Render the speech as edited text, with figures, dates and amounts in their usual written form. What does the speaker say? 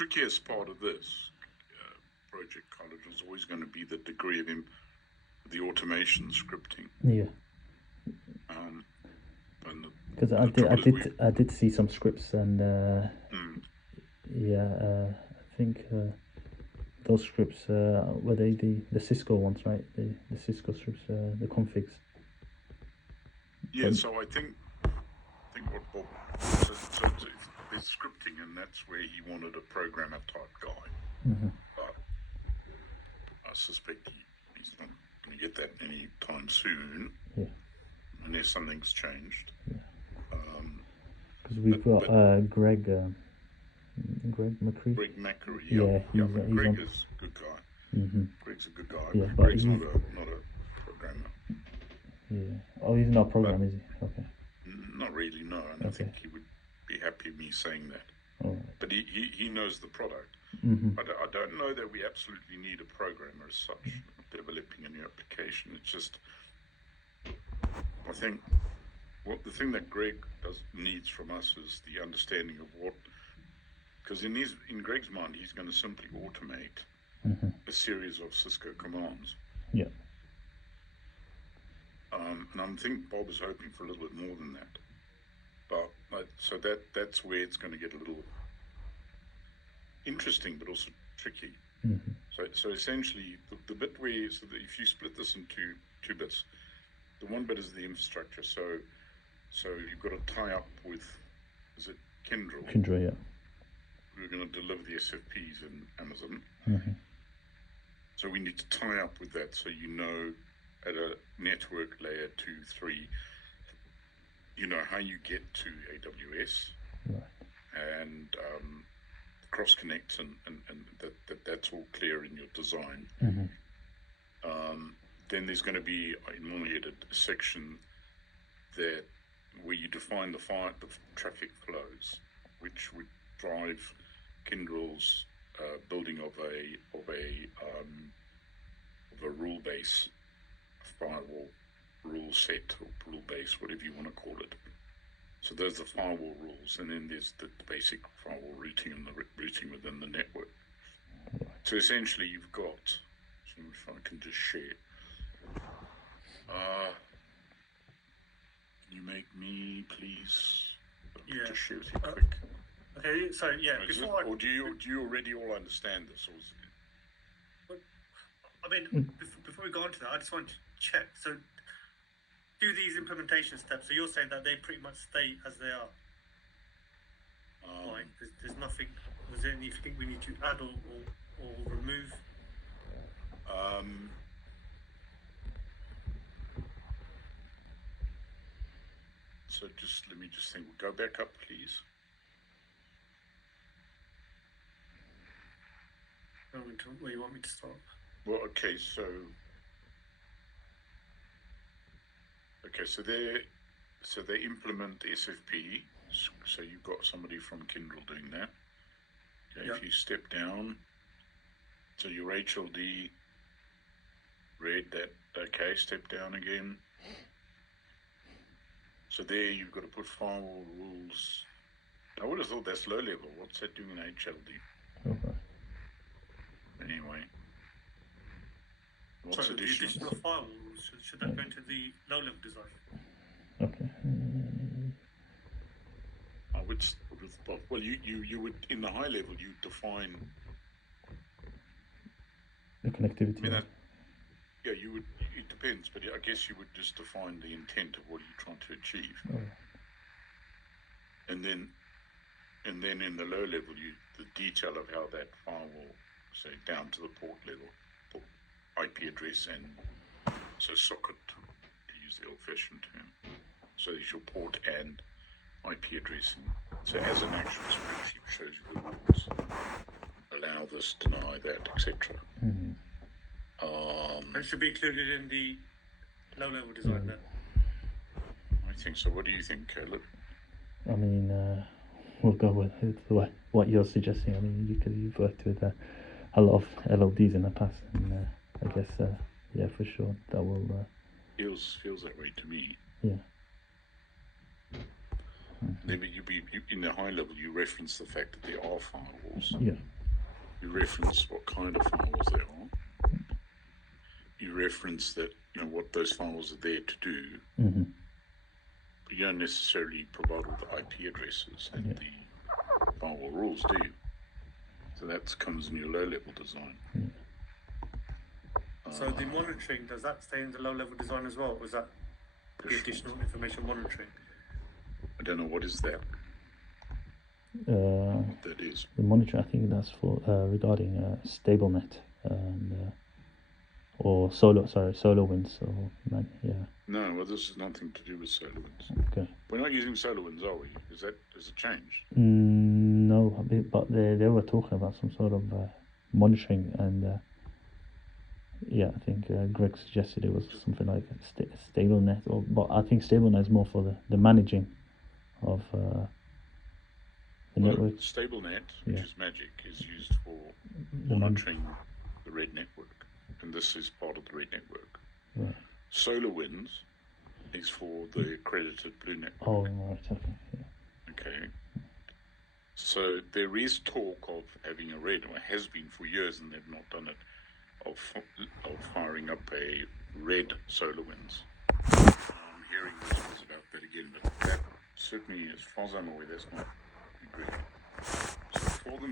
trickiest part of this project, College, was always going to be the degree of the automation scripting. Yeah. Because I did see some scripts, and I think those scripts were they the Cisco ones, right? The Cisco scripts, the configs. Yeah. So I think what Bob so there's scripting, and that's where he wanted a programmer type guy. Mm-hmm. But I suspect he's not going to get that any time soon. Yeah. Unless something's changed. Yeah. Because we've got Greg McCree. Greg McCree. Yeah. Greg is a good guy. Mm-hmm. Greg's a good guy. Yeah, but but Greg's not a programmer. Yeah. Oh, he's not a programmer, is he? Okay. Not really. No, and I think he would be happy with me saying that. All right. But he knows the product. Mm-hmm. I don't know that we absolutely need a programmer as such developing a new application. It's just, I think, the thing that Greg needs from us is the understanding of what, because in Greg's mind, he's going to simply automate a series of Cisco commands. Yeah. And I think Bob is hoping for a little bit more than that. But so that's where it's going to get a little interesting, but also tricky. Mm-hmm. So essentially, the bit where, so that if you split this into two bits, the one bit is the infrastructure. So you've got to tie up with, is it Kyndryl? Kyndryl, yeah. We're going to deliver the SFPs in Amazon. Mm-hmm. So we need to tie up with that, so you know, at a network layer 2, 3, you know how you get to AWS, right. And cross connects, and that's all clear in your design. Mm-hmm. Then there's going to be, in my head, a section that where you define the traffic flows, which would drive Kyndryl's building of a rule base, firewall rule set or rule base, whatever you want to call it. So those are the firewall rules, and then there's the basic firewall routing and the routing within the network. So essentially, you've got. So if I can just share. Can you make me, please? Just share with you quick. Okay, so or do you already all understand this? Or is it... I mean, before we go on to that, I just want to check. So, do these implementation steps? So you're saying that they pretty much stay as they are. Like, there's nothing. Was there anything we need to add or remove? So let me think. Go back up, please. Where you want me to start? Well, okay, so they implement SFP. So you've got somebody from Kyndryl doing that. Okay, If you step down, so your HLD read that. Okay, step down again. So there you've got to put firewall rules. I would have thought that's low level. What's that doing in HLD? Okay. Anyway. What's the additional firewall rules? Should that go into the low level design? Okay. I would. Well, you would, in the high level, you define the connectivity. I mean, you would. It depends, but I guess you would just define the intent of what you're trying to achieve, and then in the low level, the detail of how that firewall, say down to the port level, IP address, and so socket, to use the old-fashioned term. So there's your port and IP addressing. So as an actual script, it shows you the rules. Allow this, deny that, etc. Mm-hmm. That should be included in the low-level design then. I think so. What do you think, Caleb? I mean, we'll go with what you're suggesting. I mean, you've worked with a lot of LLDs in the past, and I guess, for sure, that will... Feels that way to me. Yeah. Then in the high level, you reference the fact that there are firewalls. Yeah. You reference what kind of firewalls there are. You reference that, what those firewalls are there to do. Mm-hmm. But you don't necessarily provide all the IP addresses and the firewall rules, do you? So that comes in your low-level design. So the monitoring, does that stay in the low-level design as well, or is that the additional information monitoring? I don't know what is that. Uh, What that is. the monitor, I think that's for regarding StableNet and or SolarWinds or No, well, this has nothing to do with SolarWinds. Okay. We're not using SolarWinds, are we? Has it changed? No, but they were talking about some sort of monitoring and I think Greg suggested it was something like StableNet, but I think StableNet is more for the managing of the network. StableNet, which is Magic, is used for The monitoring the Red network, and this is part of the Red network. Right. SolarWinds is for the accredited Blue network. Oh, right, okay. Yeah. Okay. So there is talk of having a Red, or has been for years, and they've not done it, of firing up a Red SolarWinds. I'm hearing whispers about that again, but that certainly, as far as I'm aware, that's not agreed. So for the